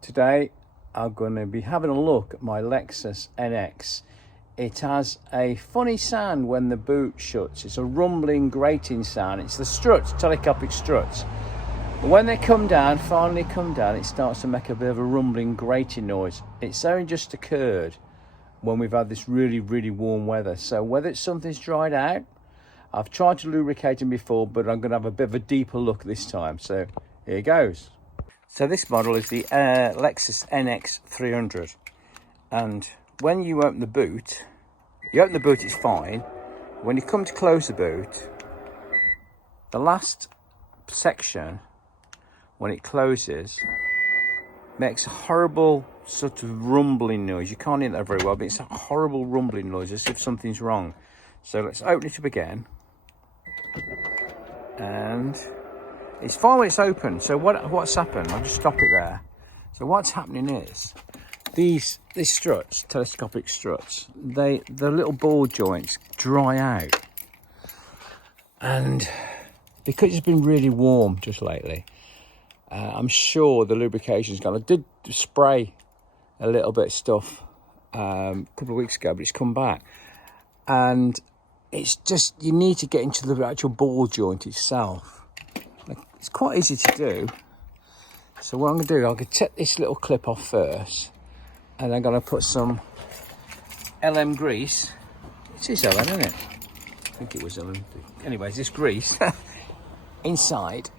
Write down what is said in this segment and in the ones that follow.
Today I'm going to be having a look at my Lexus NX. It has a funny sound when the boot shuts. It's a rumbling, grating sound. It's the struts, telescopic struts. But when they finally come down, it starts to make a bit of a rumbling, grating noise. It's only just occurred when we've had this really, really warm weather. So whether something's dried out, I've tried to lubricate them before, but I'm going to have a bit of a deeper look this time. So here goes. So this model is the Lexus NX 300, and when you open the boot, it's fine. When you come to close the boot, the last section, when it closes, makes a horrible sort of rumbling noise. You can't hear that very well, but it's a horrible rumbling noise, as if something's wrong. So let's open it up again, and it's fine when it's open. So what's happened? I'll just stop it there. So what's happening is these struts, telescopic struts, the little ball joints dry out, and because it's been really warm just lately, I'm sure the lubrication's gone. I did spray a little bit of stuff a couple of weeks ago, but it's come back, and it's just, you need to get into the actual ball joint itself. It's quite easy to do. So what I'm going to do, I'm going to take this little clip off first, and I'm going to put some LM grease. It is LM, isn't it? I think it was LM. Anyways, this grease inside,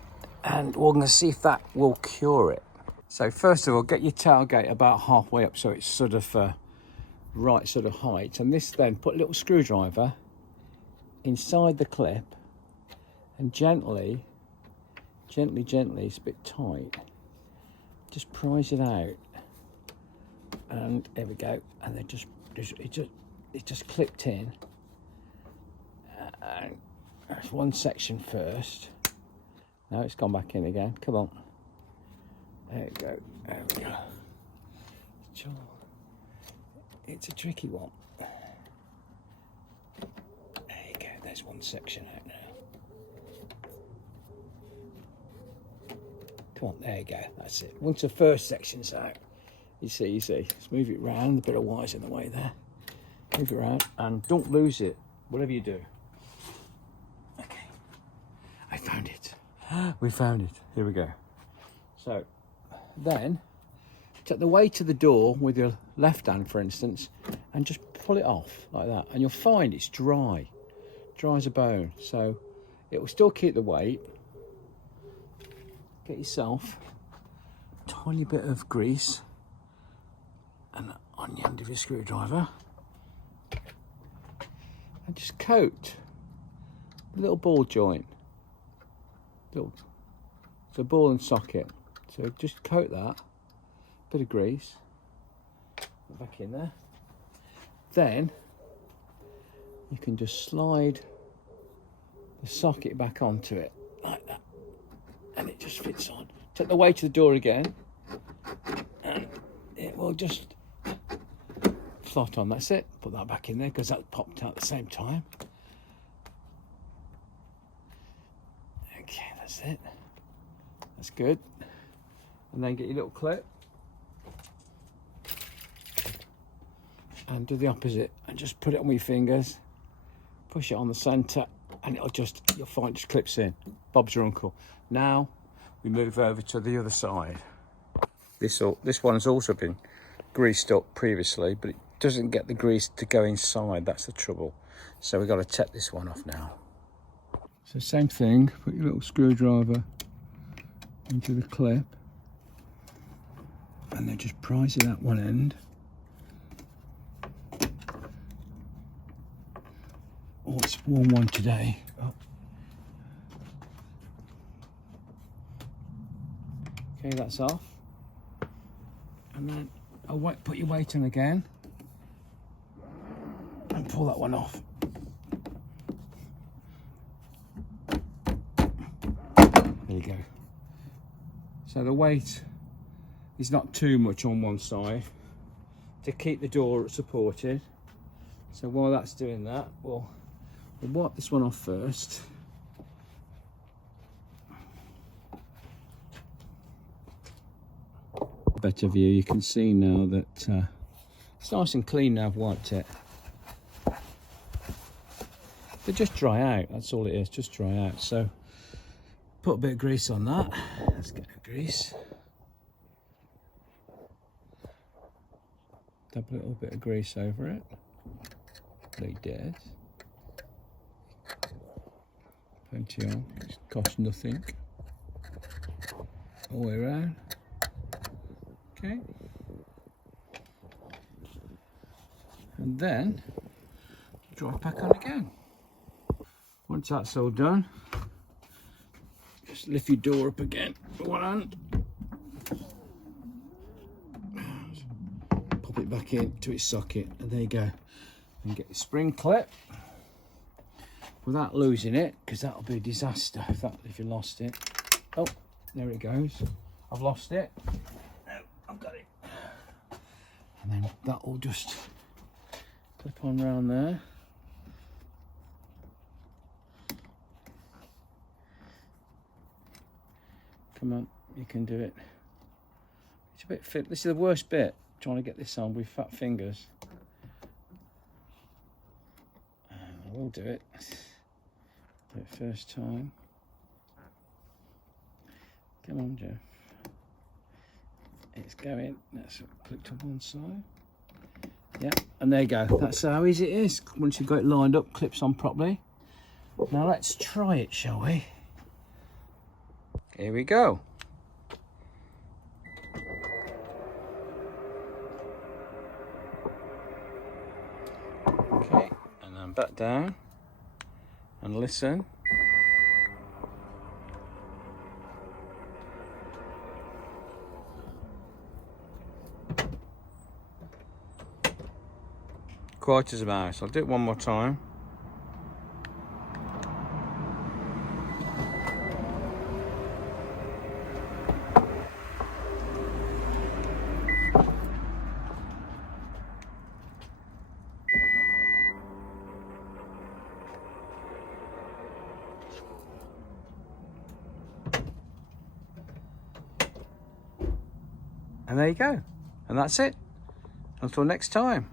and we're going to see if that will cure it. So first of all, get your tailgate about halfway up, so it's sort of right sort of height. And this, then put a little screwdriver inside the clip, and gently, it's a bit tight, just prise it out, and there we go. And then it just clipped in, and there's one section first. Now it's gone back in again. Come on, there we go. It's a tricky one. There you go, there's one section out now. Come on, there you go, that's it. Once the first section's out, you see, let's move it round, a bit of wire's in the way there. Move it around, and don't lose it, whatever you do. Okay, I found it. We found it, here we go. So, then, take the weight of the door with your left hand, for instance, and just pull it off like that, and you'll find it's dry as a bone. So, it will still keep the weight. Get yourself a tiny bit of grease and on the end of your screwdriver, and just coat the little ball joint. It's a ball and socket. So just coat that, bit of grease, back in there. Then you can just slide the socket back onto it like that, and it just fits on. Take the weight of the door again, and it will just slot on. That's it. Put that back in there, because that popped out at the same time. Okay, that's it. That's good. And then get your little clip and do the opposite, and just put it on with your fingers, push it on the centre, and you'll find it just clips in. Bob's your uncle. Now we move over to the other side. This one has also been greased up previously, but it doesn't get the grease to go inside. That's the trouble. So we've got to take this one off now. So same thing, put your little screwdriver into the clip, and then just prise it at one end. Oh, it's a warm one today. Oh. Okay, that's off. And then put your weight on again and pull that one off. There you go. So the weight is not too much on one side to keep the door supported. So while that's doing that, we'll wipe this one off first. better view, you can see now that it's nice and clean now. I've wiped it. They just dry out, that's all it is, just dry out. So put a bit of grease on that. Let's get the grease. Dab a little bit of grease over it. Play dead. Plenty on, it costs nothing. All the way around. Okay. And then dry pack on again. Once that's all done, just lift your door up again with one hand. Pop it back into its socket, and there you go. And get your spring clip without losing it, because that'll be a disaster if you lost it. Oh, there it goes. I've lost it. No, I've got it. And then that will just clip on around there. Come on, you can do it. It's a bit fit. This is the worst bit, trying to get this on with fat fingers. I will do it. Do it first time. Come on, Jeff. It's going. That's clicked on one side. Yeah, and there you go. That's how easy it is. Once you've got it lined up, clips on properly. Now let's try it, shall we? Here we go. Okay, and then back down and listen. Quiet as a mouse. I'll do it one more time. And there you go. And that's it. Until next time.